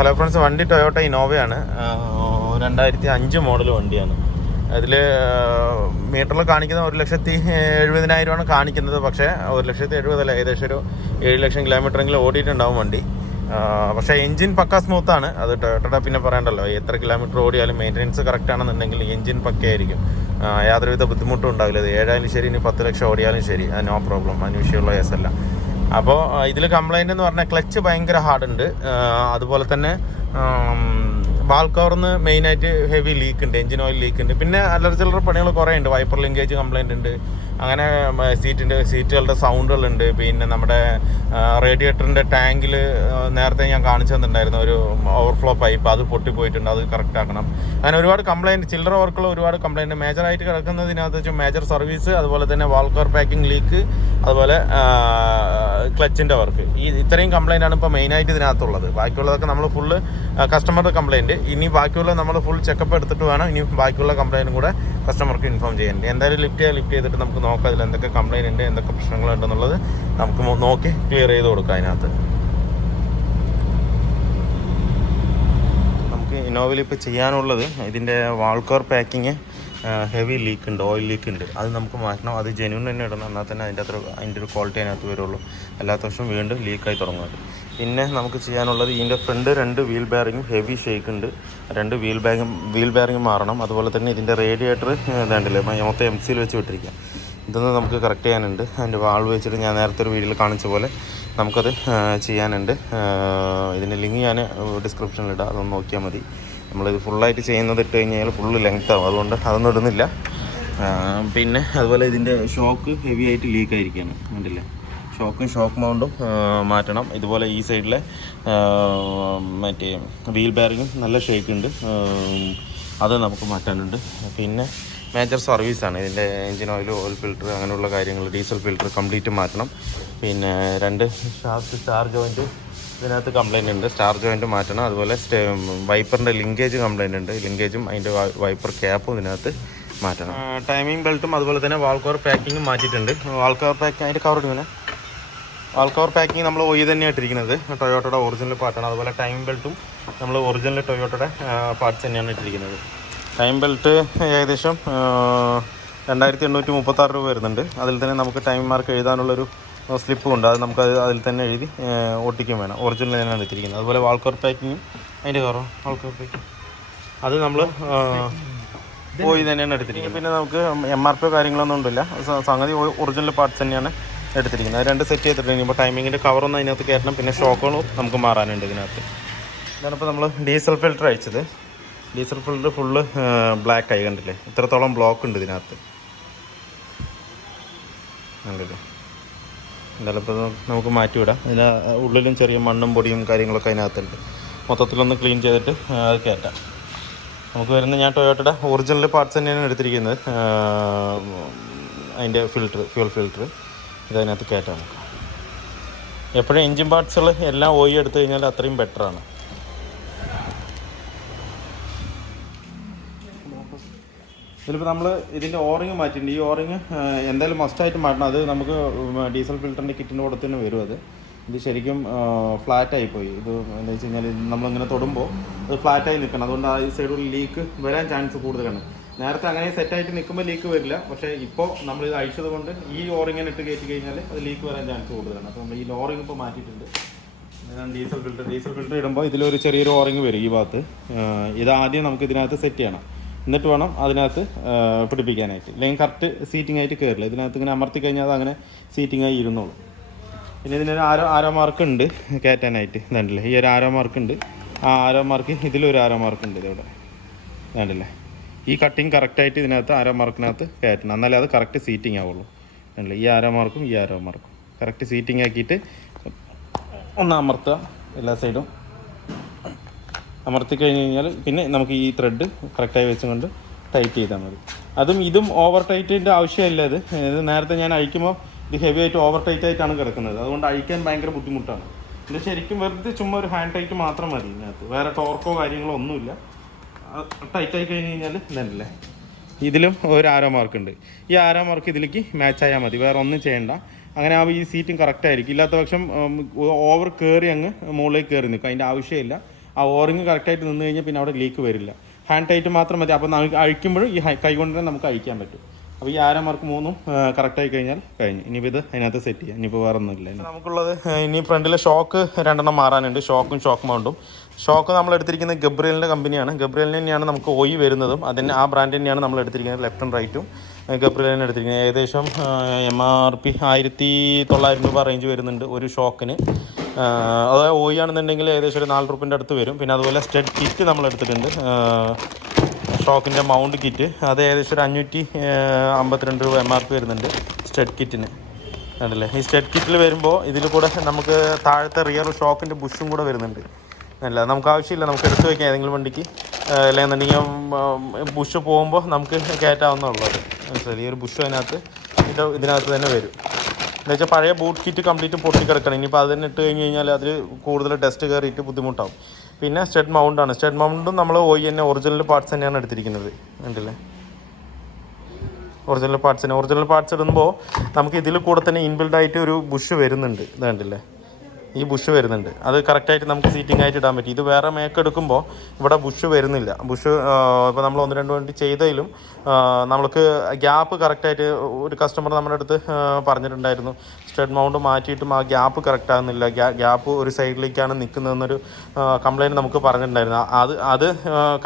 Hello friends, വണ്ടി Toyota ഇന്നോവയാണ്. 2005 model വണ്ടിയാണ്. അതിൽ മീറ്ററിൽ കാണിക്കുന്നത് 1,70,70,000 കാണിക്കുന്നത്. പക്ഷേ 1,70,70,000 ഏകദേശം ഒരു 7 ലക്ഷം കിലോമീറ്ററെങ്കിലും ഓടിയിട്ടുണ്ടാവും വണ്ടി. പക്ഷേ എൻജിൻ പക്ക സ്മൂത്താണ്. അത് ടൊയോട്ട പിന്നെ പറയണ്ടല്ലോ, എത്ര കിലോമീറ്റർ ഓടിയാലും മെയിൻ്റനൻസ് കറക്റ്റ് ആണെന്നുണ്ടെങ്കിൽ എൻജിൻ പക്കയായിരിക്കും. യാതൊരുവിധ ബുദ്ധിമുട്ടും ഉണ്ടാവില്ല. അത് 7 ആയാലും ശരി, ഇനി 10 ലക്ഷം ഓടിയാലും ശരി, നോ പ്രോബ്ലം, അതിന് വിഷയമുള്ള കേസല്ല. അപ്പോൾ ഇതിൽ കംപ്ലൈൻ്റ് എന്ന് പറഞ്ഞാൽ ക്ലച്ച് ഭയങ്കര ഹാർഡുണ്ട്. അതുപോലെ തന്നെ വാൾ കവറിന്ന് മെയിനായിട്ട് ഹെവി ലീക്ക് ഉണ്ട്, എഞ്ചിൻ ഓയിൽ ലീക്ക് ഉണ്ട്. പിന്നെ അല്ലറ ചില്ലറ പണികൾ കുറേ ഉണ്ട്. വൈപ്പർ ലിങ്കേജ് കംപ്ലൈൻ്റ് ഉണ്ട്. അങ്ങനെ സീറ്റുകളുടെ സൗണ്ടുകളുണ്ട്. പിന്നെ നമ്മുടെ റേഡിയേറ്ററിൻ്റെ ടാങ്കിൽ നേരത്തെ ഞാൻ കാണിച്ചു തന്നിട്ടുണ്ടായിരുന്നു, ഒരു ഓവർഫ്ലോ പൈപ്പ്, അത് പൊട്ടിപ്പോയിട്ടുണ്ട്, അത് കറക്റ്റ് ആക്കണം. അങ്ങനെ ഒരുപാട് കംപ്ലൈൻറ്റ്, ചില്ലറ വർക്കുള്ള ഒരുപാട് കംപ്ലൈൻറ്റ്. മേജറായിട്ട് കിടക്കുന്നതിനകത്ത് വെച്ചാൽ മേജർ സർവീസ്, അതുപോലെ തന്നെ വാൾ കവർ പാക്കിംഗ് ലീക്ക്, അതുപോലെ ക്ലച്ചിൻ്റെ വർക്ക്. ഇത്രയും കംപ്ലൈൻ്റാണ് ഇപ്പോൾ മെയിനായിട്ട് ഇതിനകത്തുള്ളത്. ബാക്കിയുള്ളതൊക്കെ നമ്മൾ ഫുള്ള് കസ്റ്റമറുടെ കംപ്ലൈൻറ്റ്. ഇനി ബാക്കിയുള്ള നമ്മൾ ഫുൾ ചെക്കപ്പ് എടുത്തിട്ട് വേണം ഇനി ബാക്കിയുള്ള കംപ്ലൈൻറ്റും കൂടെ കസ്റ്റമർക്ക് ഇൻഫോം ചെയ്യാൻ. എന്തായാലും ലിഫ്റ്റ് ചെയ്തിട്ട് നമുക്ക് നോക്കാം അതിൽ എന്തൊക്കെ കംപ്ലൈൻറ്റ് ഉണ്ട്, എന്തൊക്കെ പ്രശ്നങ്ങളുണ്ടെന്നുള്ളത് നമുക്ക് നോക്കി ക്ലിയർ ചെയ്ത് കൊടുക്കാം. അതിനകത്ത് നമുക്ക് ഇന്നോവയിൽ ഇപ്പോൾ ചെയ്യാനുള്ളത്, ഇതിൻ്റെ വാൾ കവർ പാക്കിങ് ഹെവി ലീക്ക് ഉണ്ട്, ഓയിൽ ലീക്ക് ഉണ്ട്. അത് നമുക്ക് മാറ്റണം. അത് ജെന്യൂൻ തന്നെ ഇടണം, എന്നാൽ തന്നെ അതിൻ്റെ ഒരു ക്വാളിറ്റി അതിനകത്ത് വരുള്ളൂ. അല്ലാത്ത വർഷം വീണ്ടും ലീക്കായി തുടങ്ങുന്നത്. പിന്നെ നമുക്ക് ചെയ്യാനുള്ളത്, ഇതിൻ്റെ ഫ്രണ്ട് 2 വീൽ ബെയറിങ്ങും ഹെവി ഷേക്ക് ഉണ്ട്. 2 വീൽ ബെയറിങ് മാറണം. അതുപോലെ തന്നെ ഇതിൻ്റെ റേഡിയേറ്റർ ഇതാണ്ടില്ലേ, മൊത്തം MC വെച്ച് വിട്ടിരിക്കുക. ഇതൊന്ന് നമുക്ക് കറക്റ്റ് ചെയ്യാനുണ്ട്. അതിൻ്റെ വാൾവ് വെച്ചിട്ട് ഞാൻ നേരത്തെ ഒരു വീഡിയോയിൽ കാണിച്ച പോലെ നമുക്കത് ചെയ്യാനുണ്ട്. ഇതിൻ്റെ ലിങ്ക് ഞാൻ ഡിസ്ക്രിപ്ഷനിൽ ഇടാം, അതൊന്ന് നോക്കിയാൽ മതി. നമ്മളിത് ഫുള്ളായിട്ട് ചെയ്യുന്നത് ഇട്ട് കഴിഞ്ഞാൽ ഫുള്ള് ലെങ്ത് ആവും, അതുകൊണ്ട് അതൊന്നും ഇടുന്നില്ല. പിന്നെ അതുപോലെ ഇതിൻ്റെ ഷോക്ക് ഹെവി ആയിട്ട് ലീക്ക് ആയിരിക്കുകയാണ്, കണ്ടില്ലേ. ഷോക്ക് മൗണ്ടും മാറ്റണം. ഇതുപോലെ ഈ സൈഡിലെ മറ്റേ വീൽ ബെയറിങ്ങും നല്ല ഷേക്ക് ഉണ്ട്, അത് നമുക്ക് മാറ്റാനുണ്ട്. പിന്നെ മേജർ സർവീസാണ് ഇതിൻ്റെ എൻജിൻ ഓയിൽ ഫിൽറ്റർ, അങ്ങനെയുള്ള കാര്യങ്ങൾ, ഡീസൽ ഫിൽറ്റർ കംപ്ലീറ്റ് മാറ്റണം. പിന്നെ 2 ഷാഫ്റ്റ് സ്റ്റാർ ജോയിൻറ്റ് ഇതിനകത്ത് കംപ്ലൈൻ്റ് ഉണ്ട്, സ്റ്റാർ ജോയിൻറ്റ് മാറ്റണം. അതുപോലെ വൈപ്പറിൻ്റെ ലിങ്കേജ് കംപ്ലൈൻ്റ് ഉണ്ട്, ലിങ്കേജും അതിൻ്റെ വൈപ്പർ ക്യാപ്പും ഇതിനകത്ത് മാറ്റണം. ടൈമിംഗ് ബെൽറ്റും അതുപോലെ തന്നെ വാൾ കവർ പാക്കിങ്ങും മാറ്റിയിട്ടുണ്ട്. വാൾ കവർ പാക്കിങ് അതിൻ്റെ കവർ ഇടുന്നത്, വാൾ കവർ പാക്കിങ് നമ്മൾ ഒയ് തന്നെയാണ് ഇട്ടിരിക്കുന്നത്, ടൊയോട്ടയുടെ ഒറിജിനൽ പാർട്ടാണ്. അതുപോലെ ടൈമിംഗ് ബെൽറ്റും നമ്മൾ ഒറിജിനൽ ടൊയോട്ടയുടെ പാർട്സ് തന്നെയാണ് ഇട്ടിരിക്കുന്നത്. ടൈം ബെൽറ്റ് ഏകദേശം 2,836 രൂപ വരുന്നുണ്ട്. അതിൽ തന്നെ നമുക്ക് ടൈം മാർക്ക് എഴുതാനുള്ളൊരു സ്ലിപ്പും ഉണ്ട്, അത് നമുക്ക് അതിൽ തന്നെ എഴുതി ഒട്ടിക്കും വേണം. ഒറിജിനൽ തന്നെയാണ് ഇട്ടിരിക്കുന്നത്. അതുപോലെ വാൾ കവർ പാക്കിങ്ങും അതിൻ്റെ കവറും വാൾ കവർ പാക്കിങ് അത് നമ്മൾ പോയി തന്നെയാണ് എടുത്തിരിക്കുന്നത്. പിന്നെ നമുക്ക് MRP കാര്യങ്ങളൊന്നും ഉണ്ടില്ല, സംഗതി ഒറിജിനൽ പാർട്സ് തന്നെയാണ് എടുത്തിരിക്കുന്നത്. അത് 2 സെറ്റ് ചെയ്തിട്ടുണ്ട്. ഇപ്പോൾ ടൈമിങ്ങിൻ്റെ കവറൊന്നും അതിനകത്ത് കയറ്റണം. പിന്നെ ഷോക്കുകളും നമുക്ക് മാറാനുണ്ട് ഇതിനകത്ത്. ഇതാണിപ്പോൾ നമ്മൾ ഡീസൽ ഫിൽറ്റർ അയച്ചത്. ഡീസൽ ഫിൽറ്റർ ഫുള്ള് ബ്ലാക്ക് ആയി, കണ്ടില്ലേ, ഇത്രത്തോളം ബ്ലോക്ക് ഉണ്ട് ഇതിനകത്ത്, കണ്ടില്ലേ. എന്തായാലും ഇപ്പോൾ നമുക്ക് മാറ്റിവിടാം. ഇതിന് ഉള്ളിലും ചെറിയ മണ്ണും പൊടിയും കാര്യങ്ങളൊക്കെ അതിനകത്തുണ്ട്. മൊത്തത്തിലൊന്ന് ക്ലീൻ ചെയ്തിട്ട് അത് കയറ്റാം. നമുക്ക് വരുന്ന, ഞാൻ ടൊയോട്ടയുടെ ഒറിജിനൽ പാർട്സ് തന്നെയാണ് എടുത്തിരിക്കുന്നത്. അതിൻ്റെ ഫ്യൂൽ ഫിൽറ്റർ ഇതിനകത്ത് കയറ്റാം. നമുക്ക് എപ്പോഴും എൻജിൻ പാർട്സുകൾ എല്ലാം ഓയി എടുത്തു കഴിഞ്ഞാൽ അത്രയും ബെറ്ററാണ്. ഇതിലിപ്പോൾ നമ്മൾ ഇതിൻ്റെ ഓറിങ് മാറ്റിയിട്ടുണ്ട്. ഈ ഓറിങ് എന്തായാലും മസ്റ്റായിട്ട് മാറ്റണം. അത് നമുക്ക് ഡീസൽ ഫിൽറ്ററിൻ്റെ കിറ്റിൻ്റെ കൂടെ തന്നെ വരും. ഇത് ശരിക്കും ഫ്ലാറ്റായിപ്പോയി. ഇത് എന്താ വെച്ച് കഴിഞ്ഞാൽ നമ്മളിങ്ങനെ തൊടുമ്പോൾ അത് ഫ്ലാറ്റായി നിൽക്കണം. അതുകൊണ്ട് ആ ഈ സൈഡിൽ ലീക്ക് വരാൻ ചാൻസ് കൂടുതലാണ്. നേരത്തെ അങ്ങനെ സെറ്റായിട്ട് നിൽക്കുമ്പോൾ ലീക്ക് വരില്ല. പക്ഷേ ഇപ്പോൾ നമ്മളിത് അഴിച്ചത് കൊണ്ട് ഈ ഓറിങ്ങിന് ഇട്ട് കയറ്റി കഴിഞ്ഞാൽ അത് ലീക്ക് വരാൻ ചാൻസ് കൂടുതലാണ്. അപ്പോൾ നമ്മൾ ഈ ഓറിങ് ഇപ്പോൾ മാറ്റിയിട്ടുണ്ട്. ഡീസൽ ഫിൽറ്റർ ഇടുമ്പോൾ ഇതിലൊരു ചെറിയൊരു ഓറിങ് വരും ഈ ഭാഗത്ത്. ഇതാദ്യം നമുക്ക് ഇതിനകത്ത് സെറ്റ് ചെയ്യണം, എന്നിട്ട് വേണം അതിനകത്ത് പിടിപ്പിക്കാനായിട്ട്. അല്ലെങ്കിൽ കറക്റ്റ് സീറ്റിംഗ് ആയിട്ട് കയറില്ല. ഇതിനകത്ത് ഇങ്ങനെ അമർത്തി കഴിഞ്ഞാൽ അത് അങ്ങനെ സീറ്റിംഗ് ആയി ഇരുന്നോളൂ. പിന്നെ ഇതിനൊരു ആരോ മാർക്ക് ഉണ്ട് കയറ്റാനായിട്ട്, ഇതല്ലേ, ഈ ഒരു ആരോ മാർക്ക് ഉണ്ട്. ആ ആരോ മാർക്ക് ഇതിലൊരു ആരോ മാർക്ക് ഉണ്ട് ഇതിവിടെ, വേണ്ടല്ലേ. ഈ കട്ടിങ് കറക്റ്റായിട്ട് ഇതിനകത്ത് ആരോ മാർക്കിനകത്ത് കയറ്റണം, എന്നാലേ അത് കറക്റ്റ് സീറ്റിംഗ് ആവുള്ളൂ. വേണ്ടല്ലേ, ഈ ആരോ മാർക്കും ഈ ആരോ മാർക്കും കറക്റ്റ് സീറ്റിംഗ് ആക്കിയിട്ട് ഒന്ന് അമർത്തുക. എല്ലാ സൈഡും അമർത്തി കഴിഞ്ഞ് കഴിഞ്ഞാൽ പിന്നെ നമുക്ക് ഈ ത്രെഡ് കറക്റ്റായി വെച്ചുകൊണ്ട് ടൈറ്റ് ചെയ്താൽ മതി. ഇതും ഓവർ ടൈറ്റിൻ്റെ ആവശ്യമില്ല. ഇത് നേരത്തെ ഞാൻ അഴിക്കുമ്പോൾ ഇത് ഹെവി ആയിട്ട് ഓവർ ടൈറ്റ് ആയിട്ടാണ് കിടക്കുന്നത്, അതുകൊണ്ട് അഴിക്കാൻ ഭയങ്കര ബുദ്ധിമുട്ടാണ്. ഇത് ശരിക്കും വെറുതെ ചുമ്മാ ഒരു ഹാൻഡ് ടൈറ്റ് മാത്രം മതി. ഇതിനകത്ത് വേറെ ടോർക്കോ കാര്യങ്ങളോ ഒന്നുമില്ല. ടൈറ്റായി കഴിഞ്ഞ് കഴിഞ്ഞാൽ ഇതല്ലേ, ഇതിലും ഒരു ആരോ മാർക്ക് ഉണ്ട്. ഈ ആരോ മാർക്ക് ഇതിലേക്ക് മാച്ച് ആയാൽ മതി, വേറെ ഒന്നും ചെയ്യേണ്ട. അങ്ങനെ ആവുമ്പോൾ ഈ സീറ്റും കറക്റ്റായിരിക്കും. ഇല്ലാത്ത പക്ഷം ഓവർ കയറി അങ്ങ് മുകളിലേക്ക് കയറി നിൽക്കും, അതിൻ്റെ ആവശ്യമില്ല. ആ ഓറിങ് കറക്റ്റായിട്ട് നിന്ന് കഴിഞ്ഞാൽ പിന്നെ അവിടെ ലീക്ക് വരില്ല. ഹാൻഡ് ടൈറ്റ് മാത്രം മതി. അപ്പോൾ നമുക്ക് അഴിക്കുമ്പോഴും ഈ കൈ കൊണ്ട് തന്നെ നമുക്ക് അഴിക്കാൻ പറ്റും. അപ്പോൾ ഈ ആരമാർക്ക് 3 കറക്റ്റായി കഴിഞ്ഞാൽ കഴിഞ്ഞു. ഇനിയിപ്പോൾ ഇത് അതിനകത്ത് സെറ്റ് ചെയ്യാം. ഇനിയിപ്പോൾ വേറെ ഒന്നുമില്ല. നമുക്കുള്ളത് ഇനി ഫ്രണ്ടിലെ ഷോക്ക് 2 മാറാനുണ്ട്. ഷോക്ക് മൗണ്ടും. ഷോക്ക് നമ്മൾ എടുത്തിരിക്കുന്നത് ഗബ്രിയലിൻ്റെ കമ്പനിയാണ്. ഗബ്രിയലിന് തന്നെയാണ് നമുക്ക് OE വരുന്നതും. അതിന് ആ ബ്രാൻഡ് തന്നെയാണ് നമ്മൾ എടുത്തിരിക്കുന്നത്. ലെഫ്റ്റും റൈറ്റും ഗബ്രിയലിന് എടുത്തിരിക്കുന്നത്. ഏകദേശം MRP 1900 രൂപ റേഞ്ച് വരുന്നുണ്ട് ഒരു ഷോക്കിന്. അത് OE ആണെന്നുണ്ടെങ്കിൽ ഏകദേശം ഒരു 4 രൂപേൻ്റെ അടുത്ത് വരും. പിന്നെ അതുപോലെ സ്റ്റഡ് കിറ്റ് നമ്മൾ എടുത്തിട്ടുണ്ട്. ഷോക്കിൻ്റെ മൗണ്ട് കിറ്റ് അത് ഏകദേശം ഒരു 552 രൂപ MRP വരുന്നുണ്ട് സ്റ്റഡ് കിറ്റിന്. കണ്ടല്ലേ, ഈ സ്റ്റഡ് കിറ്റിൽ വരുമ്പോൾ ഇതിൽ കൂടെ നമുക്ക് താഴത്തെ റിയർ ഷോക്കിൻ്റെ ബുഷും കൂടെ വരുന്നുണ്ട്. അല്ല, നമുക്ക് ആവശ്യമില്ല, നമുക്ക് എടുത്ത് വയ്ക്കാം ഏതെങ്കിലും വണ്ടിക്ക്. അല്ലെന്നുണ്ടെങ്കിൽ ബുഷ് പോകുമ്പോൾ നമുക്ക് കയറ്റാവുന്നുള്ളത്. മനസ്സിലായി, ഈ ഒരു ബുഷ് ഇതിനകത്ത് തന്നെ വരും. എന്ന് വെച്ചാൽ പഴയ ബൂട്ട് കിറ്റ് കംപ്ലീറ്റ് പൊട്ടിക്കിടക്കണം. ഇനിയിപ്പോൾ അത് തന്നെ ഇട്ട് കഴിഞ്ഞ് കഴിഞ്ഞാൽ അതിൽ കൂടുതൽ ഡസ്റ്റ് കയറിയിട്ട് ബുദ്ധിമുട്ടാവും. പിന്നെ സ്റ്റഡ് മൗണ്ടാണ്. സ്റ്റഡ് മൗണ്ടും നമ്മൾ OE തന്നെ ഒറിജിനൽ പാർട്സ് തന്നെയാണ് എടുത്തിരിക്കുന്നത്. കണ്ടില്ലേ, ഒറിജിനൽ പാർട്സ് ഇടുമ്പോൾ നമുക്ക് ഇതിൽ കൂടെ തന്നെ ഇൻബിൽഡായിട്ട് ഒരു ബുഷ് വരുന്നുണ്ട്. ഇത് കണ്ടില്ലേ, ഈ ബുഷ് വരുന്നുണ്ട്. അത് കറക്റ്റായിട്ട് നമുക്ക് സീറ്റിംഗ് ആയിട്ട് ഇടാൻ പറ്റും. ഇത് വേറെ മേക്ക് എടുക്കുമ്പോൾ ഇവിടെ ബുഷ് വരുന്നില്ല. ബുഷ് ഇപ്പോൾ നമ്മൾ 1-2 വണ്ടി ചെയ്തതിലും നമ്മൾക്ക് ഗ്യാപ്പ് കറക്റ്റായിട്ട് ഒരു കസ്റ്റമർ നമ്മുടെ അടുത്ത് പറഞ്ഞിട്ടുണ്ടായിരുന്നു. സ്റ്റഡ് മൗണ്ട് മാറ്റിയിട്ടും ആ ഗ്യാപ്പ് കറക്റ്റ് ആകുന്നില്ല, ഗ്യാപ്പ് ഒരു സൈഡിലേക്കാണ് നിൽക്കുന്നതെന്നൊരു കംപ്ലയിൻറ്റ് നമുക്ക് പറഞ്ഞിട്ടുണ്ടായിരുന്നു. അത്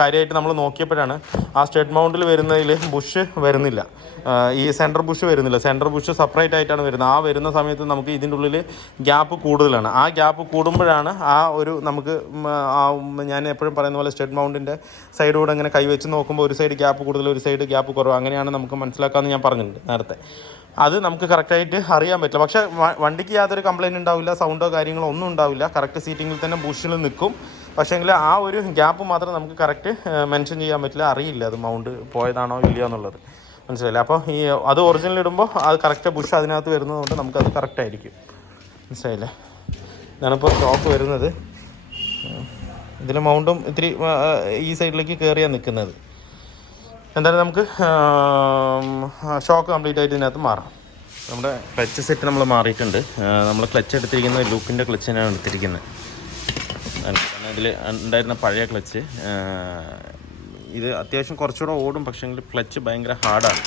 കാര്യമായിട്ട് നമ്മൾ നോക്കിയപ്പോഴാണ് ആ സ്റ്റഡ് മൗണ്ടിൽ വരുന്നതിൽ ബുഷ് വരുന്നില്ല. ഈ സെൻറ്റർ ബുഷ് വരുന്നില്ല. സെൻറ്റർ ബുഷ് സെപ്പറേറ്റ് ആയിട്ടാണ് വരുന്നത്. ആ വരുന്ന സമയത്ത് നമുക്ക് ഇതിൻ്റെ ഉള്ളിൽ ഗ്യാപ്പ് കൂടുതലാണ്. ആ ഗ്യാപ്പ് കൂടുമ്പോഴാണ് ആ ഒരു നമുക്ക് ഞാൻ എപ്പോഴും പറയുന്ന പോലെ സ്റ്റഡ് മൗണ്ടിൻ്റെ സൈഡിലൂടെ ഇങ്ങനെ കൈവച്ച് നോക്കുമ്പോൾ ഒരു സൈഡ് ഗ്യാപ്പ് കൂടുതൽ, ഒരു സൈഡ് ഗ്യാപ്പ് കുറവ്, അങ്ങനെയാണ് നമുക്ക് മനസ്സിലാക്കാമെന്ന് ഞാൻ പറഞ്ഞിട്ടുണ്ട് നേരത്തെ. അത് നമുക്ക് കറക്റ്റായിട്ട് അറിയാൻ പറ്റില്ല. പക്ഷേ വണ്ടിക്ക് യാതൊരു കംപ്ലയിൻറ്റ് ഉണ്ടാവില്ല, സൗണ്ടോ കാര്യങ്ങളോ ഒന്നും ഉണ്ടാവില്ല. കറക്റ്റ് സീറ്റിങ്ങിൽ തന്നെ ബുഷിൽ നിൽക്കും. പക്ഷേങ്കിൽ ആ ഒരു ഗ്യാപ്പ് മാത്രം നമുക്ക് കറക്റ്റ് മെൻഷൻ ചെയ്യാൻ പറ്റില്ല. അറിയില്ല അത് മൗണ്ട് പോയതാണോ ഇല്ലയോ എന്നുള്ളത്. മനസ്സിലായില്ലേ? അപ്പോൾ അത് ഒറിജിനൽ ഇടുമ്പോൾ അത് കറക്റ്റ് ബുഷ് അതിനകത്ത് വരുന്നതുകൊണ്ട് നമുക്കത് കറക്റ്റായിരിക്കും. മനസ്സിലായില്ലേ? ഇതാണിപ്പോൾ ഷോക്ക് വരുന്നത്. ഇതിൽ മൗണ്ടും ഇത്തിരി ഈ സൈഡിലേക്ക് കയറിയാണ് നിൽക്കുന്നത്. എന്തായാലും നമുക്ക് ഷോക്ക് കംപ്ലീറ്റ് ആയിട്ട് ഇതിനകത്ത് മാറാം. നമ്മുടെ ക്ലച്ച് സെറ്റ് നമ്മൾ മാറിയിട്ടുണ്ട്. നമ്മൾ ക്ലച്ച് എടുത്തിരിക്കുന്നത് ലൂക്കിൻ്റെ ക്ലച്ച് തന്നെയാണ് എടുത്തിരിക്കുന്നത്. ഇതിൽ ഉണ്ടായിരുന്ന പഴയ ക്ലച്ച് ഇത് അത്യാവശ്യം കുറച്ചുകൂടെ ഓടും. പക്ഷേങ്കിൽ ക്ലച്ച് ഭയങ്കര ഹാർഡാണ്.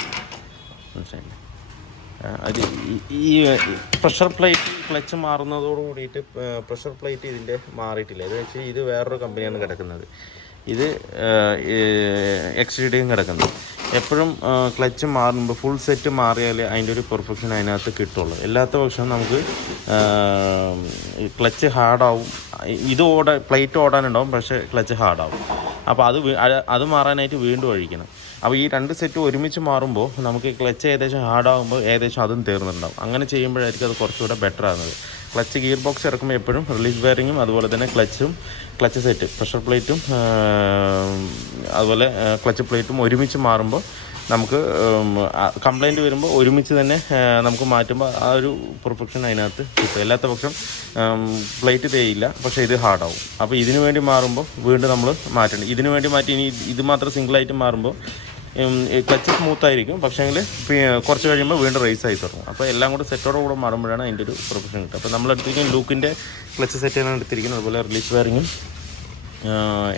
മനസ്സിലായില്ലേ? അത് ഈ പ്രഷർ പ്ലേറ്റ് ക്ലച്ച് മാറുന്നതോട് കൂടിയിട്ട് പ്രഷർ പ്ലേറ്റ് ഇതിൻ്റെ മാറിയിട്ടില്ല. ഇത് വെച്ച് ഇത് വേറൊരു കമ്പനിയാണ് കിടക്കുന്നത്. ഇത് XTDയും കിടക്കുന്നത്. എപ്പോഴും ക്ലച്ച് മാറുമ്പോൾ ഫുൾ സെറ്റ് മാറിയാൽ അതിൻ്റെ ഒരു പെർഫെക്ഷൻ അതിനകത്ത് കിട്ടുള്ളൂ. അല്ലാത്ത പക്ഷം നമുക്ക് ക്ലച്ച് ഹാർഡാവും. ഇത് പ്ലേറ്റ് ഓടാനുണ്ടാവും, പക്ഷേ ക്ലച്ച് ഹാർഡാവും. അപ്പോൾ അത് മാറാനായിട്ട് വീണ്ടും ഒഴിക്കണം. അപ്പോൾ ഈ 2 സെറ്റ് ഒരുമിച്ച് മാറുമ്പോൾ നമുക്ക് ക്ലച്ച് ഏകദേശം ഹാർഡാകുമ്പോൾ ഏകദേശം അതും തീർന്നിട്ടുണ്ടാവും. അങ്ങനെ ചെയ്യുമ്പോഴായിരിക്കും അത് കുറച്ചുകൂടെ ബെറ്റർ ആകുന്നത്. ക്ലച്ച് ഗിയർ ബോക്സ് ഇറക്കുമ്പോൾ എപ്പോഴും റിലീഫ് ബെയറിങ്ങും അതുപോലെ തന്നെ ക്ലച്ച് സെറ്റ് പ്രഷർ പ്ലേറ്റും അതുപോലെ ക്ലച്ച് പ്ലേറ്റും ഒരുമിച്ച് മാറുമ്പോൾ നമുക്ക് കംപ്ലയിൻറ്റ് വരുമ്പോൾ ഒരുമിച്ച് തന്നെ നമുക്ക് മാറ്റുമ്പോൾ ആ ഒരു പെർഫെക്ഷൻ അതിനകത്ത് കിട്ടും. അല്ലാത്ത പക്ഷം പ്ലേറ്റ് തേയില്ല, പക്ഷേ ഇത് ഹാർഡാവും. അപ്പോൾ ഇതിനു വേണ്ടി മാറുമ്പോൾ വീണ്ടും നമ്മൾ മാറ്റണം. ഇതിനു വേണ്ടി മാറ്റി ഇനി ഇത് മാത്രം സിംഗിളായിട്ട് മാറുമ്പോൾ ക്ലച്ച് സ്മൂത്തായിരിക്കും, പക്ഷേങ്കിൽ കുറച്ച് കഴിയുമ്പോൾ വീണ്ടും റേസ് ആയി തുടങ്ങും. അപ്പോൾ എല്ലാം കൂടെ സെറ്റോടെ കൂടെ മാറുമ്പോഴാണ് അതിൻ്റെ ഒരു പ്രൊഫഷൻ കിട്ടുക. അപ്പോൾ നമ്മൾ എടുത്തിരിക്കുന്ന ലൂക്കിൻ്റെ ക്ലച്ച് സെറ്റാണ് എടുത്തിരിക്കുന്നത്. അതുപോലെ റിലീഫ് ബെയറിങ്ങും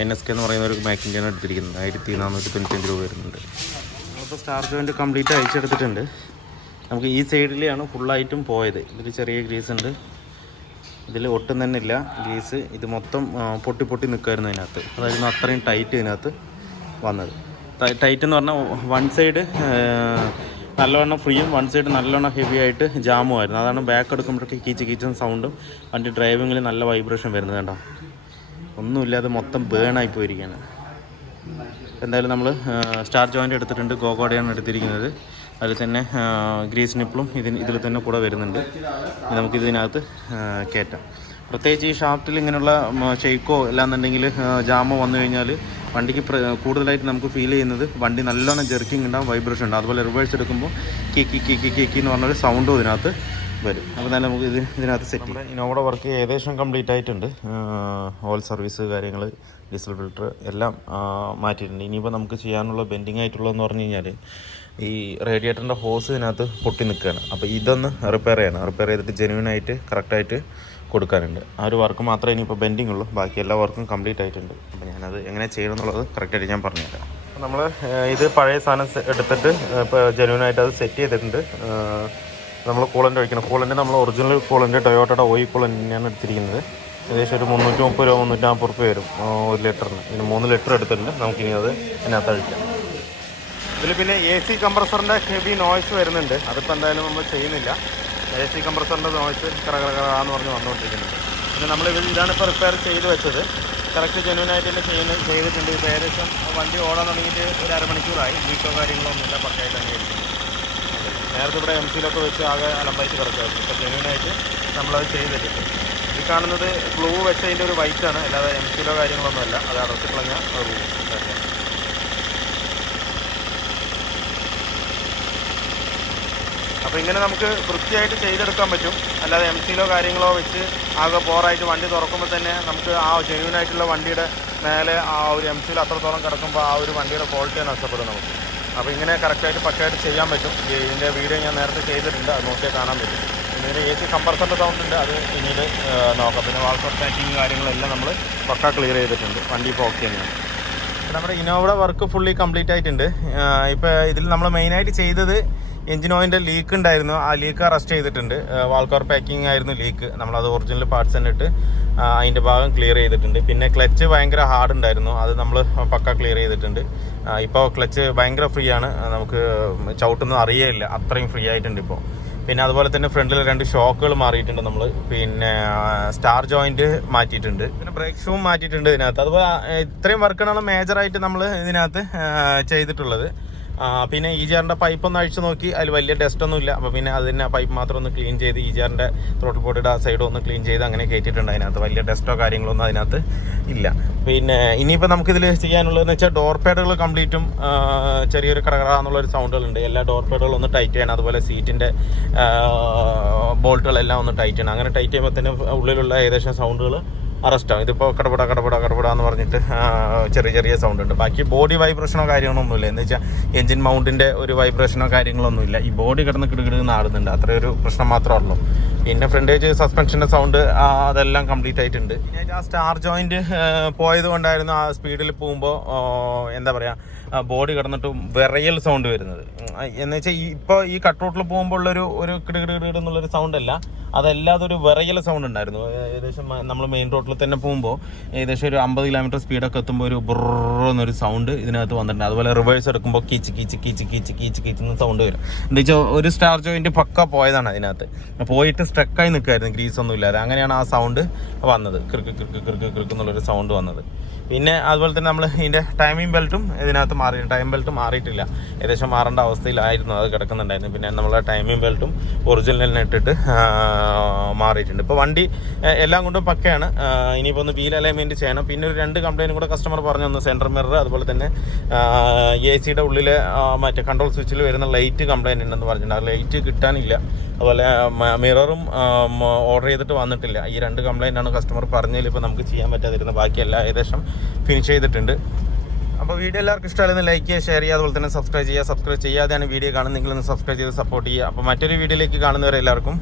NSK എന്ന് പറയുന്ന ഒരു മാക്കിൻ്റെയാണ് എടുത്തിരിക്കുന്നത്. 1495 രൂപ വരുന്നുണ്ട്. നമ്മളിപ്പോൾ സ്റ്റാർ ജോയിൻറ്റ് കംപ്ലീറ്റ് അയച്ചെടുത്തിട്ടുണ്ട്. നമുക്ക് ഈ സൈഡിലെയാണ് ഫുള്ളായിട്ടും പോയത്. ഇതിൽ ചെറിയ ഗ്രീസ് ഉണ്ട്, ഇതിൽ ഒട്ടും തന്നെ ഇല്ല ഗ്രീസ്. ഇത് മൊത്തം പൊട്ടി നിൽക്കുമായിരുന്നു അതിനകത്ത്. അതായിരുന്നു അത്രയും ടൈറ്റ് ഇതിനകത്ത് വന്നത്. ടൈറ്റ് എന്ന് പറഞ്ഞാൽ വൺ സൈഡ് നല്ലവണ്ണം ഫ്രീയും വൺ സൈഡ് നല്ലവണ്ണം ഹെവി ആയിട്ട് ജാമുമായിരുന്നു. അതാണ് ബാക്ക് എടുക്കുമ്പോഴൊക്കെ കീച്ചും സൗണ്ടും വണ്ടി ഡ്രൈവിങ്ങിൽ നല്ല വൈബ്രേഷൻ വരുന്നത്. കണ്ടോ, ഒന്നുമില്ലാതെ മൊത്തം ബേണായി പോയിരിക്കുകയാണ്. എന്തായാലും നമ്മൾ സ്റ്റാർ ജോയിൻ്റ് എടുത്തിട്ടുണ്ട്. ഗോഗോഡയാണ് എടുത്തിരിക്കുന്നത്. അതിൽ തന്നെ ഗ്രീസ് നിപ്പിളും ഇതിൽ തന്നെ കൂടെ വരുന്നുണ്ട്. നമുക്കിതിനകത്ത് കയറ്റാം. പ്രത്യേകിച്ച് ഈ ഷാഫ്റ്റിൽ ഇങ്ങനെയുള്ള ഷെയ്ക്കോ അല്ലാന്നുണ്ടെങ്കിൽ ജാമോ വന്നു കഴിഞ്ഞാൽ വണ്ടിക്ക് കൂടുതലായിട്ട് നമുക്ക് ഫീൽ ചെയ്യുന്നത് വണ്ടി നല്ലോണം ജെർക്കിങ് ഉണ്ടാകും, വൈബ്രേഷൻ ഉണ്ടാകും. അതുപോലെ റിവേഴ്സ് എടുക്കുമ്പോൾ കീക്കി എന്ന് പറഞ്ഞൊരു സൗണ്ടും ഇതിനകത്ത് വരും. അപ്പോൾ തന്നെ നമുക്ക് ഇതിനകത്ത് സെറ്റ് ചെയ്യാം. ഇന്നോവയുടെ വർക്ക് ഏകദേശം കംപ്ലീറ്റ് ആയിട്ടുണ്ട്. ഓയിൽ സർവീസ് കാര്യങ്ങൾ, ഡീസൽ ഫിൽറ്റർ എല്ലാം മാറ്റിയിട്ടുണ്ട്. ഇനിയിപ്പോൾ നമുക്ക് ചെയ്യാനുള്ള ബെൻഡിങ് ആയിട്ടുള്ളതെന്ന് പറഞ്ഞു കഴിഞ്ഞാൽ ഈ റേഡിയേറ്ററിൻ്റെ ഹോസ് ഇതിനകത്ത് പൊട്ടി നിൽക്കുകയാണ്. അപ്പോൾ ഇതൊന്ന് റിപ്പയർ ചെയ്യണം. റിപ്പയർ ചെയ്തിട്ട് ജെന്യൂനായിട്ട് കറക്റ്റായിട്ട് കൊടുക്കാനുണ്ട്. ആ ഒരു വർക്ക് മാത്രമേ ഇനിയിപ്പോൾ ബെൻഡിങ് ഉള്ളൂ. ബാക്കി എല്ലാ വർക്കും കംപ്ലീറ്റ് ആയിട്ടുണ്ട്. അപ്പോൾ ഞാനത് എങ്ങനെ ചെയ്യണം എന്നുള്ളത് കറക്റ്റായിട്ട് ഞാൻ പറഞ്ഞുതരാം. അപ്പോൾ നമ്മൾ ഇത് പഴയ സാധനം എടുത്തിട്ട് ഇപ്പോൾ ജെന്യൂനായിട്ട് അത് സെറ്റ് ചെയ്തിട്ടുണ്ട്. നമ്മൾ കൂളൻ്റ് ഒഴിക്കണം. കൂളൻ്റ് നമ്മൾ ഒറിജിനൽ കൂളൻ്റ് ടൊയോട്ടയുടെ ഓയിൽ കൂളൻ്റ് തന്നെയാണ് എടുത്തിരിക്കുന്നത്. ഏകദേശം ഒരു 330 രൂപ 350 വരും 1 ലിറ്ററിന്. ഇതിന് 3 ലിറ്റർ എടുത്തിട്ടുണ്ട്. നമുക്കിനി അത് അതിനകത്ത് അഴിക്കാം. ഇതിൽ പിന്നെ AC കംപ്രസറിൻ്റെ ഹെവി നോയ്സ് വരുന്നുണ്ട്. അതിപ്പോൾ എന്തായാലും നമ്മൾ ചെയ്യുന്നില്ല. AC കംപ്രസറിൻ്റെ നോയ്സ് കറകറകറാന്ന് പറഞ്ഞ് വന്നുകൊണ്ടിരിക്കുന്നുണ്ട്. പിന്നെ നമ്മൾ ഇതാണ് ഇപ്പോൾ റിപ്പയർ ചെയ്ത് വെച്ചത്. കറക്റ്റ് ജെന്യൂനായിട്ട് തന്നെ ചെയ്തിട്ടുണ്ട്. ഇപ്പോൾ ഏകദേശം വണ്ടി ഓടാൻ തുടങ്ങിയിട്ട് ഒരു അരമണിക്കൂറായി. ലീക്കോ കാര്യങ്ങളൊന്നുമില്ല, പക്കായിട്ട് തന്നെ ഇരിക്കുന്നു. നേരത്തെ ഇവിടെ MC-ലൊക്കെ വെച്ച് ആകെ അലമ്പായിട്ട് കിടക്കുമായിരുന്നു. ഇപ്പോൾ ജെന്യൂനായിട്ട് നമ്മളത് ചെയ്തിട്ടുണ്ട്. ഈ കാണുന്നത് ഗ്ലൂ വെച്ചതിൻ്റെ ഒരു വൈറ്റാണ്, അല്ലാതെ MC-ലോ കാര്യങ്ങളൊന്നുമല്ല. അത് അടച്ച് കളഞ്ഞ റൂം. അപ്പോൾ ഇങ്ങനെ നമുക്ക് വൃത്തിയായിട്ട് ചെയ്തെടുക്കാൻ പറ്റും. അല്ലാതെ MC-ലോ കാര്യങ്ങളോ വെച്ച് ആകെ ബോറായിട്ട് വണ്ടി തുറക്കുമ്പോൾ തന്നെ നമുക്ക് ആ ജെന്യൂനായിട്ടുള്ള വണ്ടിയുടെ മേലെ ആ ഒരു MC-ൽ അത്രത്തോളം കിടക്കുമ്പോൾ ആ ഒരു വണ്ടിയുടെ ക്വാളിറ്റി നഷ്ടപ്പെടും നമുക്ക്. അപ്പോൾ ഇങ്ങനെ കറക്റ്റായിട്ട് പക്കയായിട്ട് ചെയ്യാൻ പറ്റും. ഇതിൻ്റെ വീഡിയോ ഞാൻ നേരത്തെ ചെയ്തിട്ടുണ്ട്, അത് നോക്കിയാൽ കാണാൻ പറ്റും. പിന്നെ ഒരു AC കംപ്രസറിൻ്റെ സൗണ്ട് ഉണ്ട്, അത് പിന്നീട് നോക്കാം. പിന്നെ വാൾക്കർ പാക്കിങ് കാര്യങ്ങളെല്ലാം നമ്മൾ പക്ക ക്ലിയർ ചെയ്തിട്ടുണ്ട്. വണ്ടി ഇപ്പോൾ ഓക്കെ തന്നെയാണ്. നമ്മുടെ ഇന്നോവയുടെ വർക്ക് ഫുള്ളി കംപ്ലീറ്റ് ആയിട്ടുണ്ട്. ഇപ്പോൾ ഇതിൽ നമ്മൾ മെയിനായിട്ട് ചെയ്തത് എഞ്ചിൻ ഓയിലിൻ്റെ ലീക്ക് ഉണ്ടായിരുന്നു. ആ ലീക്ക് അറസ്റ്റ് ചെയ്തിട്ടുണ്ട്. വാൾക്കർ പാക്കിംഗ് ആയിരുന്നു ലീക്ക്. നമ്മളത് ഒറിജിനൽ പാർട്സ് തന്നെ ഇട്ട് അതിൻ്റെ ഭാഗം ക്ലിയർ ചെയ്തിട്ടുണ്ട്. പിന്നെ ക്ലച്ച് ഭയങ്കര ഹാർഡ് ഉണ്ടായിരുന്നു, അത് നമ്മൾ പക്ക ക്ലിയർ ചെയ്തിട്ടുണ്ട്. ഇപ്പോൾ ക്ലച്ച് ഭയങ്കര ഫ്രീ ആണ്, നമുക്ക് ചവിട്ടൊന്നും അറിയേയില്ല, അത്രയും ഫ്രീ ആയിട്ടുണ്ട് ഇപ്പോൾ. പിന്നെ അതുപോലെ തന്നെ ഫ്രണ്ടിൽ 2 ഷോക്കുകൾ മാറിയിട്ടുണ്ട് നമ്മൾ. പിന്നെ സ്റ്റാർ ജോയിൻറ്റ് മാറ്റിയിട്ടുണ്ട്. പിന്നെ ബ്രേക്ക് ഷൂവും മാറ്റിയിട്ടുണ്ട് ഇതിനകത്ത്. അതുപോലെ ഇത്രയും വർക്കുകളാണ് മേജറായിട്ട് നമ്മൾ ഇതിനകത്ത് ചെയ്തിട്ടുള്ളത്. പിന്നെ ഈജാറിൻ്റെ പൈപ്പൊന്ന് അഴിച്ച് നോക്കി, അതിൽ വലിയ ഡസ്റ്റൊന്നും ഇല്ല. അപ്പോൾ പിന്നെ അതിന് പൈപ്പ് മാത്രം ഒന്ന് ക്ലീൻ ചെയ്ത് ഈജാറിൻ്റെ ത്രോട്ടിൽ ബോഡിയുടെ ആ സൈഡും ഒന്ന് ക്ലീൻ ചെയ്ത് അങ്ങനെ കയറ്റിയിട്ടുണ്ട്. അതിനകത്ത് വലിയ ഡസ്റ്റോ കാര്യങ്ങളൊന്നും അതിനകത്ത് ഇല്ല. പിന്നെ ഇനിയിപ്പോൾ നമുക്കിതിൽ ചെയ്യാനുള്ളതെന്ന് വെച്ചാൽ ഡോർ പാഡുകൾ കംപ്ലീറ്റും ചെറിയൊരു കറകറാന്നുള്ളൊരു സൗണ്ടുകളുണ്ട്. എല്ലാ ഡോർ പാഡുകളും ഒന്ന് ടൈറ്റ് ചെയ്യണം. അതുപോലെ സീറ്റിൻ്റെ ബോൾട്ടുകളെല്ലാം ഒന്ന് ടൈറ്റ് ചെയ്യണം. അങ്ങനെ ടൈറ്റ് ചെയ്യുമ്പോൾ തന്നെ ഉള്ളിലുള്ള ഏകദേശം സൗണ്ടുകൾ അറസ്റ്റാവും. ഇതിപ്പോൾ കടപട എന്ന് പറഞ്ഞിട്ട് ചെറിയ സൗണ്ട് ഉണ്ട്. ബാക്കി ബോഡി വൈബ്രേഷനോ കാര്യങ്ങളൊന്നുമില്ല. എന്ന് വെച്ചാൽ എഞ്ചിൻ മൗണ്ടിൻ്റെ ഒരു വൈബ്രേഷനോ കാര്യങ്ങളൊന്നുമില്ല. ഈ ബോഡി കിടന്ന് കിടുകിടുന്ന് ആടുന്നുണ്ട്, അത്രയൊരു പ്രശ്നം മാത്രമേ ഉള്ളൂ. പിന്നെ ഫ്രണ്ടേജ് സസ്പെൻഷൻ്റെ സൗണ്ട് അതെല്ലാം കംപ്ലീറ്റ് ആയിട്ടുണ്ട്. പിന്നെ ആ സ്റ്റാർ ജോയിൻറ്റ് പോയത് കൊണ്ടായിരുന്നു ആ സ്പീഡിൽ പോകുമ്പോൾ എന്താ പറയുക ബോഡി കിടന്നിട്ട് വിറയൽ സൗണ്ട് വരുന്നത്. എന്ന് വെച്ചാൽ ഇപ്പോൾ ഈ കട്ട് റൂട്ടിൽ പോകുമ്പോൾ ഉള്ളൊരു കിടുകിടുകിടുന്നുള്ളൊരു സൗണ്ടല്ല, അതല്ലാതെ ഒരു വിറയൽ സൗണ്ട് ഉണ്ടായിരുന്നു. ഏകദേശം നമ്മൾ മെയിൻ റോഡിൽ തന്നെ പോകുമ്പോൾ ഏകദേശം ഒരു 50 കിലോമീറ്റർ സ്പീഡൊക്കെ എത്തുമ്പോൾ ഒരു ബുറന്നൊരു സൗണ്ട് ഇതിനകത്ത് വന്നിട്ടുണ്ട്. അതുപോലെ റിവേഴ്സ് എടുക്കുമ്പോൾ കീച്ച് എന്ന സൗണ്ട് വരും. എന്താ വെച്ചാൽ ഒരു സ്റ്റാർ ജോയിൻറ്റ് പക്ക പോയതാണ് അതിനകത്ത്, പോയിട്ട് സ്ട്രക്കായി നിൽക്കുമായിരുന്നു, ഗ്രീസൊന്നും ഇല്ലാതെ. അങ്ങനെയാണ് ആ സൗണ്ട് വന്നത്, കിറുക്ക് എന്നുള്ളൊരു സൗണ്ട് വന്നത്. പിന്നെ അതുപോലെ തന്നെ നമ്മൾ ഇതിൻ്റെ ടൈമിംഗ് ബെൽറ്റും ഇതിനകത്ത് ടൈം ബെൽറ്റ് മാറിയിട്ടില്ല, ഏകദേശം മാറേണ്ട അവസ്ഥയിലായിരുന്നു, അത് കിടക്കുന്നുണ്ടായിരുന്നു. പിന്നെ നമ്മളെ ടൈമിംഗ് ബെൽറ്റും ഒറിജിനൽ തന്നെ ഇട്ടിട്ട് മാറിയിട്ടുണ്ട്. ഇപ്പോൾ വണ്ടി എല്ലാം കൊണ്ടും പക്കയാണ്. ഇനിയിപ്പോൾ ഒന്ന് വീൽ അലൈൻമെൻറ്റ് ചെയ്യണം. പിന്നെ ഒരു 2 കംപ്ലയിൻറ്റും കൂടെ കസ്റ്റമർ പറഞ്ഞു തന്നു. സെൻട്രൽ മിറർ, അതുപോലെ തന്നെ AC-യുടെ ഉള്ളിൽ മറ്റേ കൺട്രോൾ സ്വിച്ചിൽ വരുന്ന ലൈറ്റ് കംപ്ലയിൻ്റ് ഉണ്ടെന്ന് പറഞ്ഞിട്ടുണ്ട്. ആ ലൈറ്റ് കിട്ടാനില്ല. അതുപോലെ മിററും ഓർഡർ ചെയ്തിട്ട് വന്നിട്ടില്ല. ഈ 2 കംപ്ലയിൻ്റാണ് കസ്റ്റമർ പറഞ്ഞതിൽ ഇപ്പോൾ നമുക്ക് ചെയ്യാൻ പറ്റാതിരുന്നത്. ബാക്കിയെല്ലാം ഏകദേശം ഫിനിഷ് ചെയ്തിട്ടുണ്ട്. അപ്പോൾ വീഡിയോ എല്ലാവർക്കും ഇഷ്ടമായിരുന്നു ലൈക്ക് ചെയ്യുക, ഷെയർ ചെയ്യുക, അതുപോലെ തന്നെ സബ്സ്ക്രൈബ് ചെയ്യാതെയാണ് വീഡിയോ കാണുന്നത്. നിങ്ങളൊന്ന് സബ്സ്ക്രൈബ് ചെയ്ത് സപ്പോർട്ട് ചെയ്യുക. അപ്പോൾ മറ്റൊരു വീഡിയോയിലേക്ക് കാണുന്നവരെ എല്ലാവർക്കും